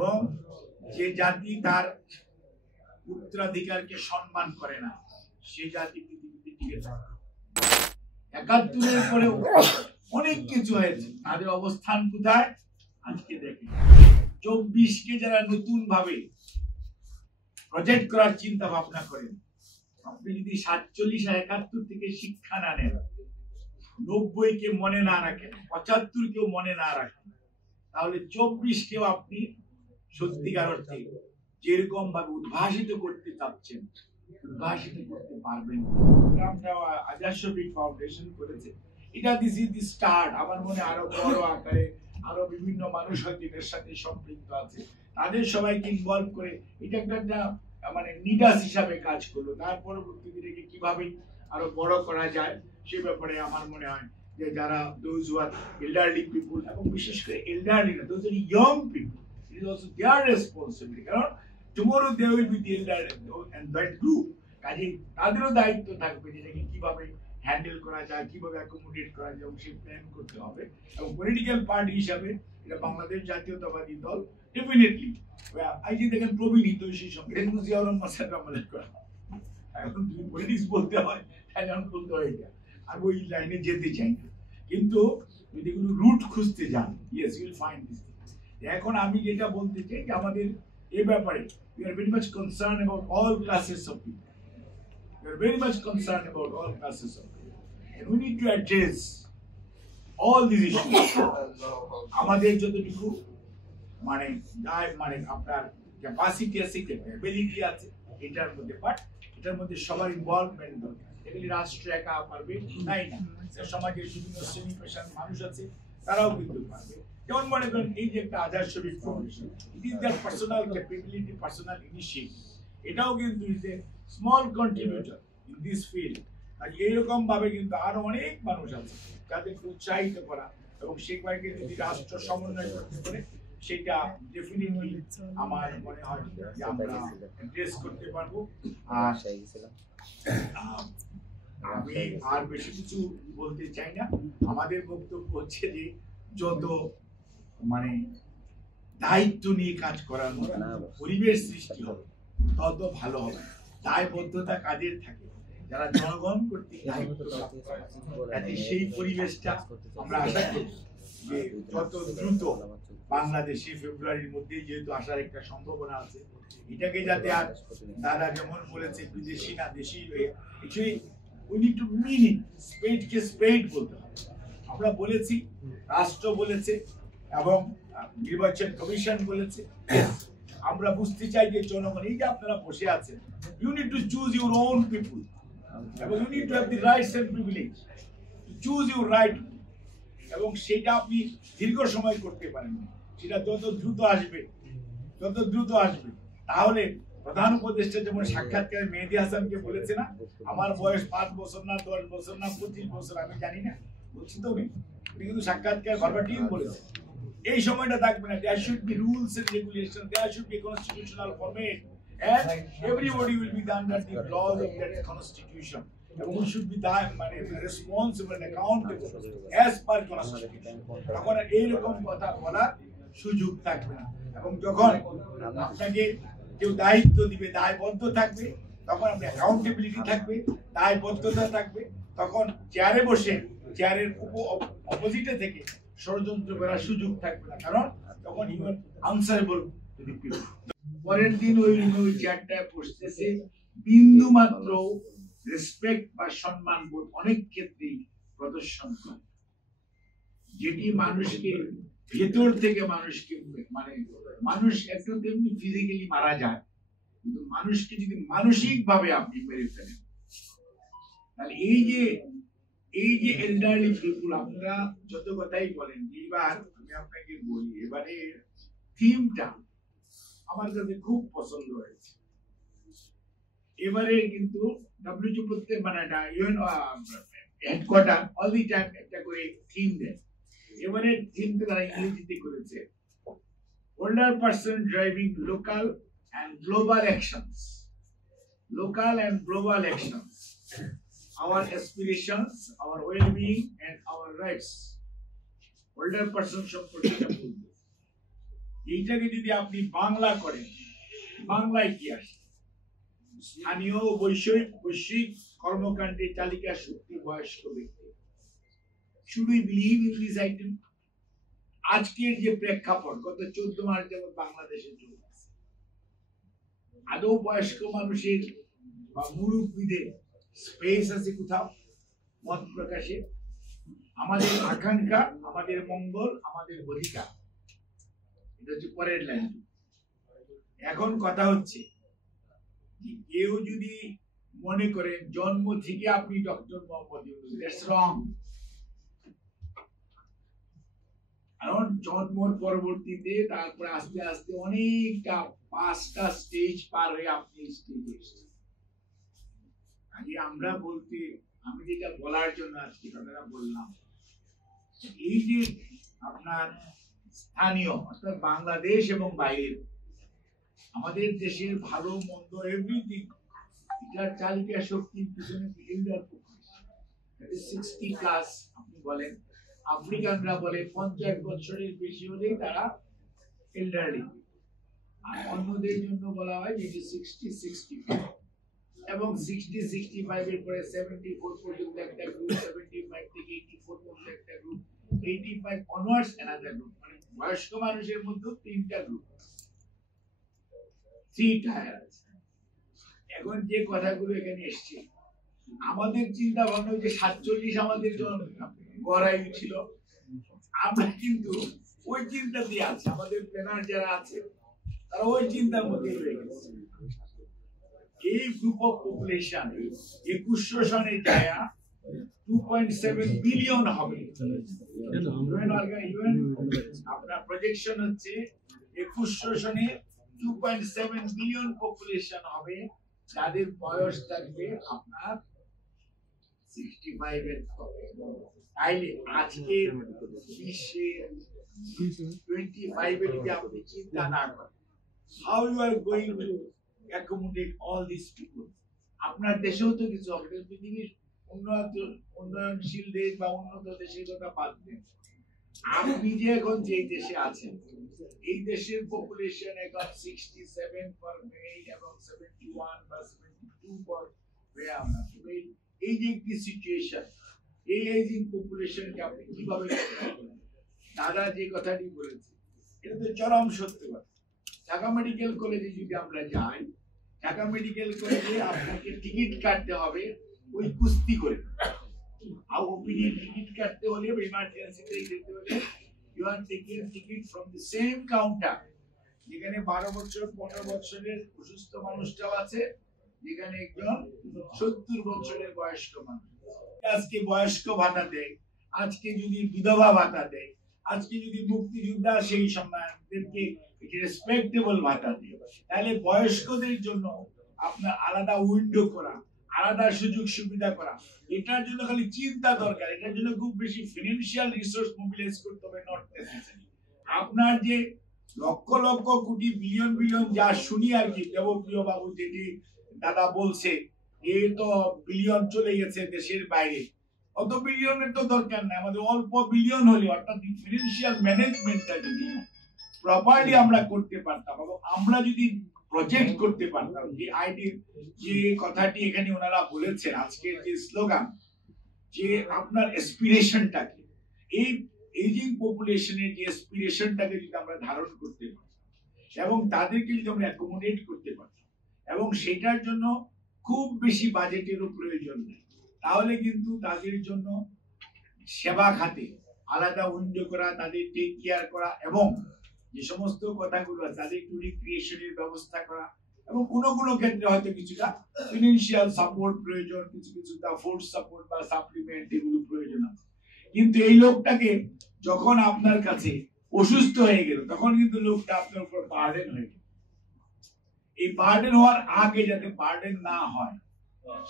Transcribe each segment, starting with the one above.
এবং যে জাতি তার উত্তরাধিকারকে সম্মান করে না সেই জাতি পৃথিবীতে টিকে থাকে। ৭১-এর পরেও অনেক কিছু হয়েছে, তাদের অবস্থান কোথায় আজকে দেখেন। ২৪-কে যারা নতুন ভাবে প্রজেক্ট করার চিন্তা ভাবনা করেন, আপনি যদি ৪৭ আর ৭১ থেকে শিক্ষা না নেন, ৯০-কে মনে না রাখেন, ৭৫-কেও মনে না রাখেন, তাহলে ২৪-কেও আপনি সত্যিকার অর্থে যেরকম ভাবে উদ্ভাসিত করতে চাচ্ছেন উদ্ভাসিত করতে পারবেন। আমরা আজাদ শফিক ফাউন্ডেশন করেছে, এটা দিস ইজ দি স্টার্ট। আমার মনে আরো বড় আকারে আরো বিভিন্ন মানুষ হয়তো এর সাথে সম্পৃক্ত আছে, তাদের সবাইকে ইনভলভ করে এটা একটা মানে নিডাস হিসাবে কাজ করলো। তার পরবর্তী দিনে কিভাবে আরো বড় করা যায় সে ব্যাপারে আমার মনে হয় যে যারা those who are elderly people, এবং বিশেষ করে এল্ডারলি না, those are young people, it is also their responsibility, কারণ tomorrow they will be the elder and that group. কাজে তাদেরও দায়িত্ব থাকবে যেটাকে কিভাবে হ্যান্ডেল করা যায়, কিভাবে অ্যাকোমোডেট করা যায়, সেই প্ল্যান করতে হবে। এবং পলিটিক্যাল পার্টি হিসাবে এটা বাংলাদেশ জাতীয়তাবাদী দল ডেফিনেটলি, এই যে দেখেন প্রবীণ হিতৈষীর সঙ্গে রেণু জিয়া রহমান আমাদের করা, এখন যদি পলিটিক্স বলতে হয় তাহলে আমি বলতে হয় এটা, আমি ওই লাইনে যেতে চাই না, কিন্তু যদি কোনো রুট খুঁজতে যান, yes you will find this. এখন আমি যেটা বলতে চাই যে আমাদের এই ব্যাপারে we are very much concerned about all classes of people. We are very much concerned about all classes of people, and we need to address all these issues. আমাদের যতটুকু মানে মানে আপনার ক্যাপাসিটি আছে, ক্যাপাবিলিটি আছে এটার মধ্যে, বাট এটার মধ্যে সবার ইনভলভমেন্ট দরকার। এগুলি রাষ্ট্র একা পারবে তাই না, সমাজের বিভিন্ন শ্রেণী পেশার মানুষ আছে তারাও কিন্তু পারবে। যেমন মনে করেন এই যে একটা Azad Sharif foundation, it is that personal capability, personal initiative, এটাও কিন্তু is a small contributor in this field. আর এইরকম ভাবে কিন্তু আরো অনেক মানুষ আছে যাদেরকে উৎসাহিত করা এবং সেগুলোকে যদি রাষ্ট্র সমন্বয় করতে পারে, সেটা ডেফিনেটলি আমার মনে হয় যে আমরা অ্যাড্রেস করতে পারবো। আর আমি আর বেশি কিছু বলতে চাই না। আমাদের বক্তব্য হচ্ছে যে যত মানে দায়িত্ব নিয়ে কাজ করার মতো পরিবেশ সৃষ্টি হবে তত ভালো হবে। দায়বদ্ধতা কাজের থাকে, যারা জনগণ কর্তৃক দায়িত্ব যাতে সেই পরিবেশটা আমরা আশা করি যে যত দ্রুত বাংলাদেশে ফেব্রুয়ারির মধ্যে যেহেতু আসার একটা সম্ভাবনা আছে, এটাকে যাতে আর তারা যেমন বলেছে বিদেশি না দেশি, actually we need to mean it, স্পেডকে স্পেড বলতে হবে। আমরা বলেছি, রাষ্ট্র বলেছে এবং নির্বাচন কমিশন বলেছে, আমরা বুঝতে চাই যে জনগণ এই যে আপনারা বসে আছেন, you need to choose your own people এবং you need to have the rights and privilege to choose your right, এবং সেটা আপনি দীর্ঘ সময় করতে পারেন। সেটা যত দ্রুত আসবে তাহলে প্রধান উপদেষ্টা যেমন সাক্ষাৎকারে মেহেদী হাসানকে বলেছে না, আমার বয়স ৫ বছর না ১০ বছর না ২৫ বছর আমি জানি না, বলছি তো উনি কিন্তু সাক্ষাৎকার ভার্বাটিম বলেছে। এই সময়টা থাকবে না, there should be rules and regulations, there should be a constitutional format, and everybody will be under the laws of that constitution, এবং we should be মানে responsible and accountable as per constitution। তখন এইরকম কথা বলার সুযোগ থাকবে না, এবং যখন আপনাকে কেউ দায়িত্ব দিবে, দায়বদ্ধ থাকবে, তখন আপনি অ্যাকাউন্টেবিলিটি থাকবে, দায়বদ্ধতা থাকবে, তখন চেয়ারে বসে চেয়ারের অপোজিটে থেকে ষড়যন্ত্র করার সুযোগ থাকবে না, কারণ তখন you are answerable to the people. পরের দিন ওই চেয়ারটায় বসতেছে বিন্দু মাত্র রেসপেক্ট বা সম্মান বোধ অনেক ক্ষেত্রেই প্রদর্শন করে, যেটি মানুষকে ভেতর থেকে মানুষকে মানে মানুষ একটু তেমনি ফিজিক্যালি মারা যায়, কিন্তু মানুষকে যদি মানসিক ভাবে আপনি মেরে ফেলেন, তাহলে এই যে এল্ডারলি পিপল, আপনারা যত কথাই বলেন, এইবার আমি আপনাকে বলি, এবারে থিমটা আমার কাছে খুব পছন্দ হয়েছে। এবারে কিন্তু ডব্লিউএইচও প্রত্যেক মানে হেডকোয়ার্টার অল দি টাইম একটা করে থিম দেয়। এবারে থিমটা তারা ইংরেজিতে করেছে, older person driving local and global actions, our aspirations, our well-being and our rights। older person সম্পর্কে বলবে, এইটাকে যদি আপনি বাংলা করেন, বাংলায় কি আসে? স্থানীয় বৈশ্বিক কর্মকাণ্ডের চালিকা শক্তি বয়স্ক ব্যক্তি। Should we believe in this item? আজকের যে প্রেক্ষাপট, গত 14 মাস যেমন বাংলাদেশে চলছে, আদৌ বয়স্ক মানুষের বা মুরব্বীদের স্পেস আছে কোথাও মত প্রকাশে? আমাদের আকাঙ্ক্ষা, আমাদের মঙ্গল, আমাদের অধিকার, এটা হচ্ছে পরের লাইন। এখন কথা হচ্ছে কেউ যদি মনে করেন জন্ম থেকে আপনি ডক্টর মোহাম্মদ ইউনূস, দ্যাটস রং। কারণ জন্মর পরবর্তীতে তারপরে আস্তে আস্তে অনেকটা 5টা স্টেজ পার হয়ে আপনি স্টেজে এসেছেন। আগে আমরা বলতে, আমি যেটা বলার জন্য আজকে কথাটা বললাম, এই যে আপনার স্থানীয় অর্থাৎ বাংলাদেশ এবং বাইরের আমাদের দেশের ভালো মন্দ এভরিথিং, এটার চালিকা শক্তির পিছনে এল্ডার পপুলেশন 60+। আপনি বলেন আফ্রিকানরা বলে 50 বছরের বেশি হলেই তারা এল্ডারলি, আর অন্যদের জন্য বলা হয় যে 60-65 এবং 60-65 এর পরে 74 পর্যন্ত একটা গ্রুপ, 75 থেকে 84 পর্যন্ত একটা গ্রুপ, 85 অনওয়ার্ডস অ্যানাদার গ্রুপ। মানে বয়স্ক মানুষের মধ্যে 3টা গ্রুপ, 3 টায়ার আছে। এখন যে কথাগুলো এখানে এসছে, আমাদের চিন্তা ভাবনা যে 47 আমাদের গড়ায়ু ছিল, আমরা কিন্তু ওই চিন্তা দিয়ে আছি। আমাদের প্ল্যানার যারা আছে তারা ওই চিন্তার মধ্যে রয়ে গেছে। এই গ্রুপ অফ পপুলেশন 2100 সনে যায় 2.7 বিলিয়ন হবে। আপনার প্রজেকশন হচ্ছে 2100 সনে 2.7 বিলিয়ন পপুলেশন হবে, যাদের বয়স থাকবে আপনার 65 এর হবে। তাইলে আজকে বিশ্বে 25 এর যদি আপনি চিন্তা না করেন, how you are going to accommodate all these people? আপনার দেশেও তো কিছু হবে। পৃথিবীর উন্নয়নশীল দেশ বা উন্নত দেশের কথা বাদ দেন, আপনি যে এখন যে দেশে আছেন, এই দেশের পপুলেশন এখন 67 ফর মেল এবং 71 বা 72 ফর ফিমেল। এই যে একটি সিচুয়েশন, এই এজিং পপুলেশনকে আপনি কিভাবে দাদা যে কথাটি বলেছে, এটা তো চরম সত্য কথা। ঢাকা মেডিকেল কলেজে যদি আমরা যাই, ঢাকা মেডিকেল কলেজে আপনাকে টিকিট কাটতে হবে ওই কুস্তি করে, আর ওপিডি টিকিট কাটতে হলে ইমার্জেন্সিতে যেতে হলে you are taking ticket from the same counter, যেখানে 12 বছর 15 বছরের অসুস্থ মানুষটাও আছে, যেখানে একজন 70 বছরের বয়স্ক মানুষ। আজকে বয়স্ক ভাতা দেয়, আজকে যদি বিধবা ভাতা দেয়, আজকে যদি মুক্তিযোদ্ধা সেই সময়দেরকে রেসপেক্টেবল ভাতা দেয়, তাহলে বয়স্কদের জন্য আপনার আলাদা উইন্ডো করা, আলাদা সুযোগ সুবিধা করা, এটার জন্য খালি চিন্তা দরকার। এটার জন্য খুব বেশি ফিনান্সিয়াল রিসোর্স মোবিলাইজ করতে হবে, নট নেসেসারি। আপনার যে লক্ষ লক্ষ কোটি বিলিয়ন বিলিয়ন যা শুনি আর কি, দেবপ্রিয় বাবু যেটি দাদা বলছে, এই তো বিলিয়ন চলে গেছে দেশের বাইরে, অত বিলিয়নের তো দরকার নাই। আমাদের অল্প বিলিয়ন হলে, অর্থাৎ ফিনান্সিয়াল ম্যানেজমেন্টটা যদি প্রপারলি আমরা করতে পারতাম এবং আমরা যদি প্রজেক্ট করতে পারতাম, যে আইডিয়া, যে কথাটি এখানে ওনারা বলেছেন, আজকের যে স্লোগান, যে আপনার এসপিরেশনটাকে, এই এজিং পপুলেশনের যে এসপিরেশনটাকে যদি আমরা ধারণ করতে পারতাম এবং তাদেরকে যদি আমরা অ্যাকোমোডেট করতে পারতাম, এবং সেটার জন্য খুব বেশি বাজেটেরও প্রয়োজন নেই, তাহলে কিন্তু তাদের জন্য সেবা খাতে আলাদা উইন্ডো করা, তাদের টেক কেয়ার করা, এবং যে সমস্ত কথাগুলো আছে তাদের একটু রিক্রিয়েশনের ব্যবস্থা করা, এবং কোনো কোনো ক্ষেত্রে হয়তো কিছুটা ফিনান্সিয়াল সাপোর্ট প্রয়োজন, কিছু কিছুটা ফুড সাপোর্ট বা সাপ্লিমেন্ট এগুলো প্রয়োজন আছে। কিন্তু এই লোকটাকে যখন আপনার কাছে অসুস্থ হয়ে গেল, তখন কিন্তু লোকটা আপনার উপর বার্ডেন হয়ে গেল। এই বার্ডেন হওয়ার আগে যাতে বার্ডেন না হয়,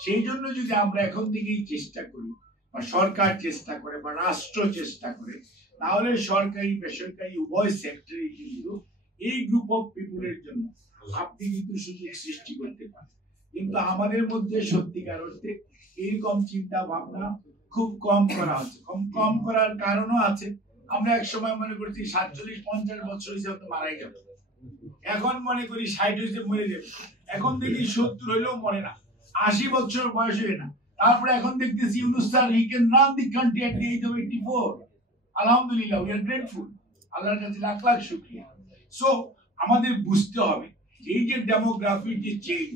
সেই জন্য যদি আমরা এখন থেকেই চেষ্টা করি, বা সরকার চেষ্টা করে, বা রাষ্ট্র চেষ্টা করে, তাহলে সরকারি বেসরকারি উভয় সেক্টরে কিন্তু এই গ্রুপ অফ পিপুলের জন্য আপনি কিন্তু সুযোগ সৃষ্টি করতে পারেন। কিন্তু আমাদের মধ্যে সত্যিকার অর্থে এরকম চিন্তা ভাবনা খুব কম করা হচ্ছে। কম করার কারণও আছে, আমরা এক সময় মনে করছি 47-50 বছর হিসেবে মারাই যাবে, এখন মনে করি 60 হইছে মরে যাবে, এখন দেখি 70 হইলেও মরে না, 80 বছর বয়স হয়ে না। তারপরে এখন দেখতেছি Yunus sir he can run the country at the age of 84। আলহামদুলিল্লাহ, উই আর গ্রেটফুল, আল্লাহর কাছে লাখ লাখ শুকরিয়া। সো আমাদের বুঝতে হবে এই যে ডেমোগ্রাফির যে চেঞ্জ,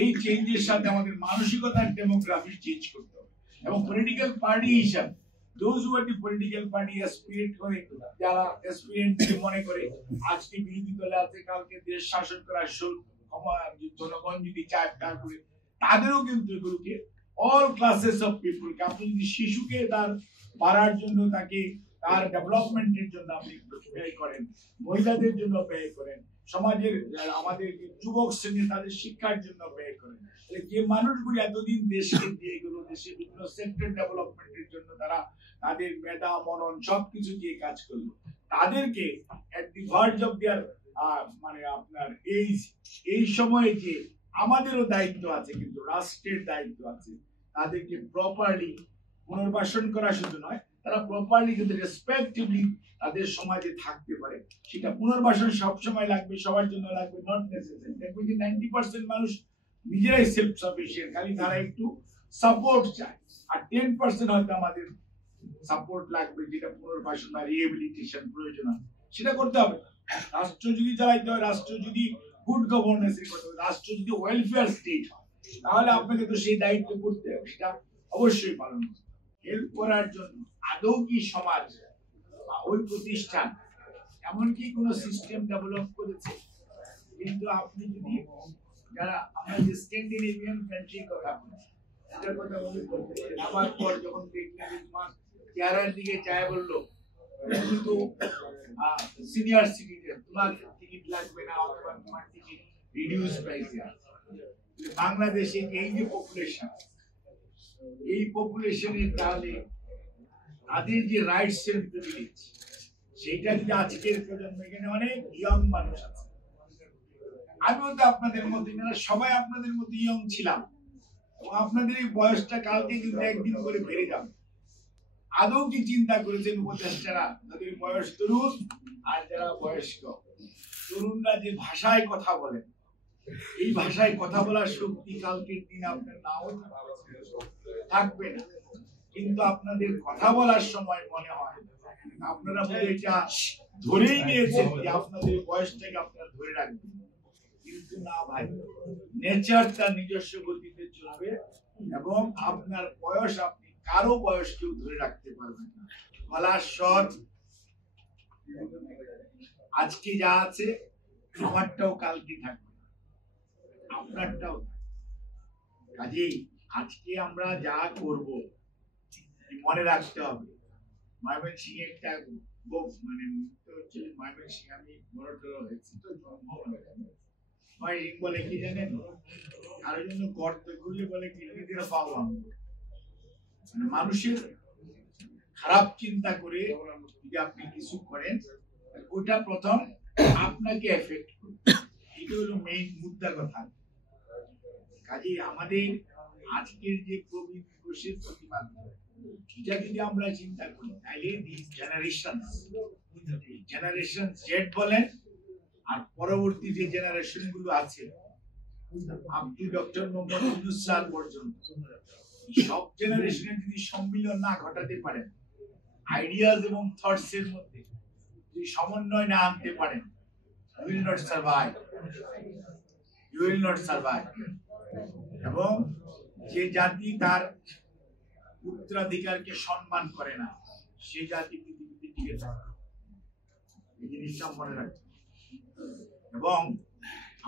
এই চেঞ্জের সাথে আমাদের মানসিকতার ডেমোগ্রাফি চেঞ্জ করতে হবে। এবং পলিটিক্যাল পার্টি হিসাবে those who are the political party aspirant করে, যারা aspirant মনে করে আজকে বিরোধী দলে আছে, কালকে দেশ শাসন করার জনগণ যদি চায় তারপরে তাদেরও কিন্তু এগুলোকে অল ক্লাসেস অফ পিপল, আপনি যদি শিশুকে তার বাড়ার জন্য, তাকে তার ডেভেলপমেন্টের জন্য আপনি ব্যয় করেন, মহিলাদের জন্য ব্যয় করেন, সমাজের আমাদের যুবক শ্রেণী তাদের শিক্ষার জন্য ব্যয় করেন, যে মানুষগুলি এতদিন দেশকে দিয়ে গেল, দেশের বিভিন্ন সেক্টর ডেভেলপমেন্টের জন্য তারা তাদের মেধা মনন সবকিছু দিয়ে কাজ করলো, তাদেরকে এট দি ভার্জ অফ দেয়ার মানে আপনার এই সময়ে যে আমাদেরও দায়িত্ব আছে, কিন্তু রাষ্ট্রের দায়িত্ব আছে, তাদেরকে প্রপারলি পুনর্বাসন করা শুধু নয়, তারা প্রপারলি কিন্তু রেসপেক্টিভলি তাদের সমাজে থাকতে পারে। সেটা পুনর্বাসন সবসময় লাগবে, সবার জন্য লাগবে, নট নেসেসারি। দেখবেন যে 90% মানুষ নিজেরাই সেলফ সাফিসিয়েন্ট, খালি তারা একটু সাপোর্ট চায়, আর 10% হয়তো আমাদের সাপোর্ট লাগবে, যেটা পুনর্বাসন বা রিহেবিলিটেশন প্রয়োজন আছে, সেটা করতে হবে। রাষ্ট্র যদি চালাইতে হয়, রাষ্ট্র যদি গুড গভর্নেন্স করতে হবে, রাষ্ট্র যদি ওয়েলফেয়ার স্টেট হয়, তাহলে আপনাকে তো সেই দায়িত্ব করতে হবে, সেটা অবশ্যই পালন করতে হবে। হেল্প করার জন্য আদৌ কি সমাজ বা ওই প্রতিষ্ঠান এমনকি কোনো সিস্টেম ডেভেলপ করেছে? কিন্তু আপনি যদি যারা আমরা যে স্ক্যান্ডিনেভিয়ান কান্ট্রির কথা বলি, সেটার কথা মনে করতে আমার পর যখন দেখলেন তোমার চেহারার দিকে চায় বললো কিন্তু সিনিয়র সিটিজেন, তোমার টিকিট লাগবে না, অথবা তোমার টিকিট রিডিউস প্রাইসে আছে। বাংলাদেশে এই যে পপুলেশন, এই পপুলেশনের তাহলে তাদের যে রাইটস এর প্রিভিলেজ, সেইটা যদি আজকের প্রজন্ম, এখানে অনেক ইয়ং মানুষ আছে, আমিও তো আপনাদের মধ্যে, সবাই আপনাদের মধ্যে ইয়ং ছিলাম, এবং আপনাদের এই বয়সটা কালকে কিন্তু একদিন করে বেড়ে যাবে। আদৌ কি চিন্তা করেছেন উপদেষ্টারা, তাদের বয়স তরুণ আর যারা বয়স্ক, তরুণরা যে ভাষায় কথা বলেন, এই ভাষায় কথা বলার শক্তি কালকের দিন আপনার নাও থাকবে না, কিন্তু আপনাদের কথা বলার সময় মনে হয় আপনারা এটা ধরেই নিয়েছেন যে আপনাদের বয়সটাকে আপনারা ধরে রাখবেন, কিন্তু না ভাই, নেচার তার নিজস্ব গতিতে চলবে, এবং আপনার বয়স আপনি কারো বয়স কেউ ধরে রাখতে পারবেন না। গলার স্বর আজকে যা আছে আমারটাও কালকে থাকবে, আপনারটাও। কাজেই আজকে আমরা যা করব মনে রাখতে হবে। ময়মনসিং একটা মানে ময়মনসিং আমি বড় হয়েছি তো, ময়মনসিং বলে কি জানেন, কারোর জন্য গর্ত খুললে বলে কি নিজেরা পাবো, মানে মানুষের খারাপ চিন্তা করে যদি আপনি কিছু করেন, ওটা প্রথম আপনাকে এফেক্ট করবে, এটা হলো মেইন মুদ্রা কথা। কাজেই আমাদের আজকের যে প্রবীণ পুরুষের প্রতিবাদ, এটা যদি আমরা চিন্তা করি, তাহলে জেনারেশন জেড বলেন আর পরবর্তী যে জেনারেশন গুলো আছে up to doctor Mohammad Yunus sir পর্যন্ত, সব জেনারেশনের যদি সম্মিলন না ঘটাতে পারেন, আইডিয়াস এবং থটস এর মধ্যে যদি সমন্বয় না আনতে পারেন, you will not survive. You will not survive. এবং যে জাতি তার উত্তরাধিকারকে সম্মান করে না, সেই জাতি পৃথিবীতে টিকে থাকে, এই জিনিসটা মনে রাখতে। এবং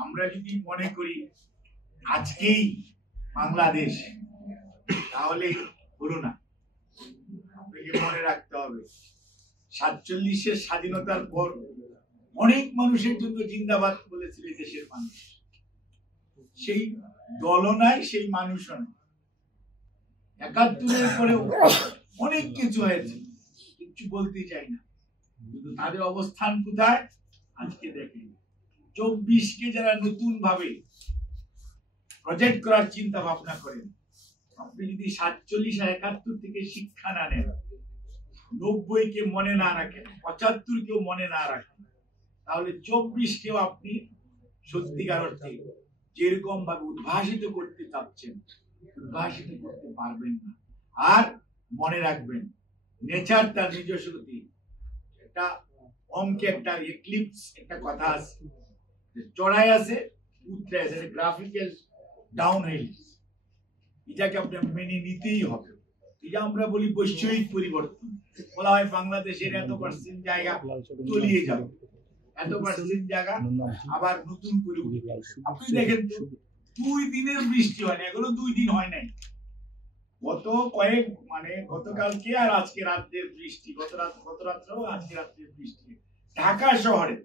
আমরা যদি মনে করি আজকেই বাংলাদেশ, তাহলে হলো না। আপনাকে মনে রাখতে হবে 47-এর স্বাধীনতার পর অনেক মানুষের জন্য জিন্দাবাদ বলেছিল দেশের মানুষ, সেই দলও নাই, সেই মানুষও নাই। 71-এর পরে অনেক কিছু হয়েছে, কিছু বলতে চাই না, কিন্তু তাদের অবস্থান কোথায় আজকে দেখেন। 24কে যারা নতুন ভাবে প্রজেক্ট করার চিন্তা ভাবনা করেন, আপনি যদি 47 আর 71 থেকে শিক্ষা না নেন, 90 কে মনে না রাখেন, 75 কেও মনে না রাখেন, তাহলে 24 কেও আপনি সত্যিকার অর্থে যেরকম ভাবে উদ্ভাসিত করতে চাচ্ছেন উদ্ভাসিত করতে পারবেন না। আর মনে রাখবেন, নেচার তার নিজস্ব গতি। একটা অঙ্কে একটা এক্লিপস একটা কথা আছে, চড়াই আছে উতরে আছে, গ্রাফিক্যাল ডাউন হিল। এটাকে আপনি মেনে নিতেই হবে। এটা আমরা বলি বৈশ্বিক পরিবর্তন। বলা হয় বাংলাদেশের এত পার্সেন্ট জায়গা তলিয়ে যাবে, এত পার্সেন্ট জায়গা আবার নতুন করে উঠবে। আপনি দেখেন তো 2 দিনের বৃষ্টি হয় না, এগুলো 2 দিন হয় নাই। গত কয়েক গতকালকে আর আজকে রাতের বৃষ্টি, গত রাত্রেও আজকে রাত্রের বৃষ্টি ঢাকা শহরে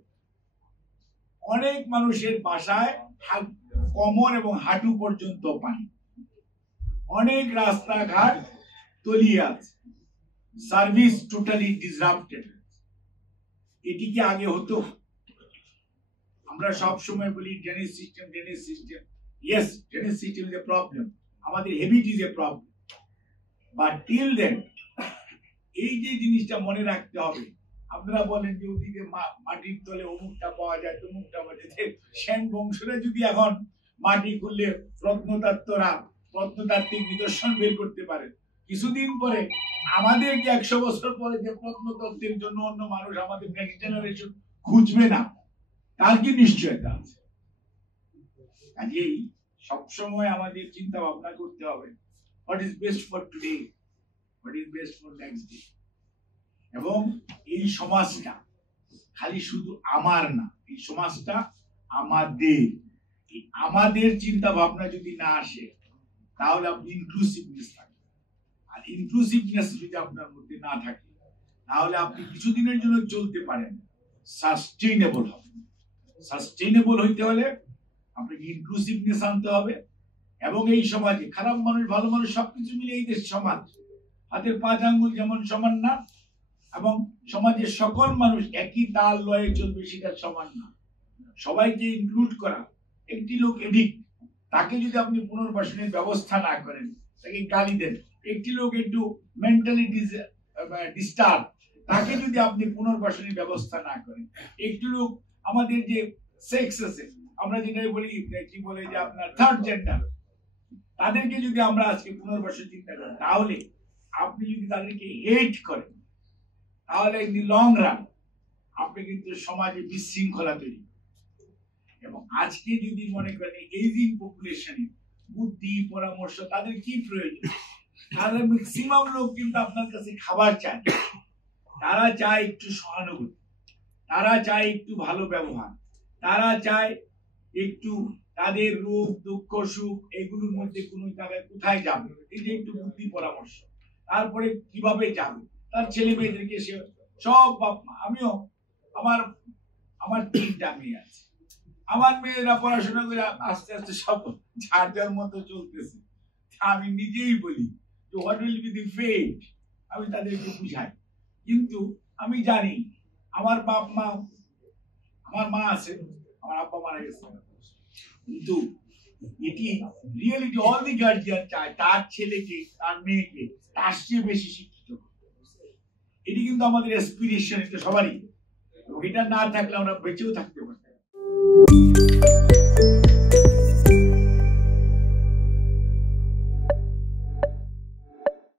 অনেক মানুষের বাসায় কোমর এবং হাঁটু পর্যন্ত পানি, অনেক রাস্তাঘাট তলিয়ে আছে, সার্ভিস টোটালি ডিসরাপ্টেড। এটি কি আগে হতো? আমরা সব সময় বলি drainage system, yes drainage system is a problem, আমাদের habit is a problem, but till then এই যে জিনিসটা মনে রাখতে হবে। আপনারা বলেন যে ওদিকে মাটির তলে অমুকটা পাওয়া যায়, তমুকটা পাওয়া যায়। সেন বংশরা যদি এখন মাটি খুললে প্রত্নতাত্ত্বিক নিদর্শন বের করতে পারে, কিছুদিন পরে আমাদেরকে 100 বছর পরে যে প্রত্নতত্ত্বের জন্য অন্য মানুষ আমাদের নেক্সট জেনারেশন খুঁজবে না, তার কি নিশ্চয়তা আছে? কাজেই সবসময় আমাদের চিন্তা ভাবনা করতে হবে, what is best for today, what is best for next day. এবং এই সমাজটা খালি শুধু আমার না, এই সমাজটা আমাদের। আমাদের চিন্তা ভাবনা যদি না আসে তাহলে আপনি ইনক্লুসিভনেস থাকবেন, আর ইনক্লুসিভনেস যদি আপনার মধ্যে না থাকে তাহলে আপনি কিছুদিনের জন্য চলতে পারেন, সাস্টেইনেবল হবে। সাস্টেইনেবল হইতে হলে আপনাকে ইনক্লুসিভনেস আনতে হবে। এবং এই সমাজে খারাপ মানুষ ভালো মানুষ সবকিছু মিলে এই দেশ সমাজ, হাতের 5 আঙ্গুল যেমন সমান না, এবং সমাজের সকল মানুষ একই তাল লয়ে চলবে সেটা সমান না। সবাইকে ইনক্লুড করা। একটি লোক এডিক্ট, তাকে যদি আপনি পুনর্বাসনের ব্যবস্থা না করেন, তাকে গালি দেন। একটি লোক একটু মেন্টালি ডিস্টার্ব, তাকে যদি আপনি পুনর্বাসনের ব্যবস্থা না করেন। একটি লোক আমাদের যে সেক্স আছে, আমরা যেটা বলি কি বলে যে আপনার থার্ড জেন্ডার, তাদেরকে যদি আমরা আজকে পুনর্বাসন চিন্তা করি, তাহলে আপনি যদি তাদেরকে হেট করেন তাহলে ইন দি লং রান আপনি কিন্তু সমাজে বিশৃঙ্খলা তৈরি। এবং আজকে যদি মনে করেন এজিং পপুলেশনে বুদ্ধি পরামর্শ তাদের কি প্রয়োজন, তাহলে ম্যাক্সিমাম লোক কিন্তু আপনার কাছে খাবার চায়, তারা চায় একটু সহানুভূতি, তারা চায় একটু ভালো ব্যবহার, তারা চায় একটু তাদের রোগ দুঃখ সুখ এগুলোর মধ্যে কোনো জায়গায় কোথায় যাবে, এই যে একটু বুদ্ধি পরামর্শ, তারপরে কিভাবে যাবে, তার ছেলে মেয়েদেরকে সে সব আমিও আমার 3টা মেয়ে আছে, আমার মেয়েরা পড়াশোনা করে আস্তে আস্তে সব যার যার মতো চলতেছে। আমি নিজেই বলি যে হোয়াট উইল বি দি ফেট, আমি তাদেরকে বুঝাই। কিন্তু আমি জানি আমার আমার মা আছে, আমার আব্বা মারা গেছে, কিন্তু এটি রিয়েলিটি অল দি গার্জিয়ান চায় তার ছেলেকে তার মেয়েকে তার চেয়ে বেশি শিক্ষিত। এটি কিন্তু আমাদের অ্যাসপিরেশন, এটা সবারই। এটা না থাকলে আমরা বেঁচেও থাকতে পারি।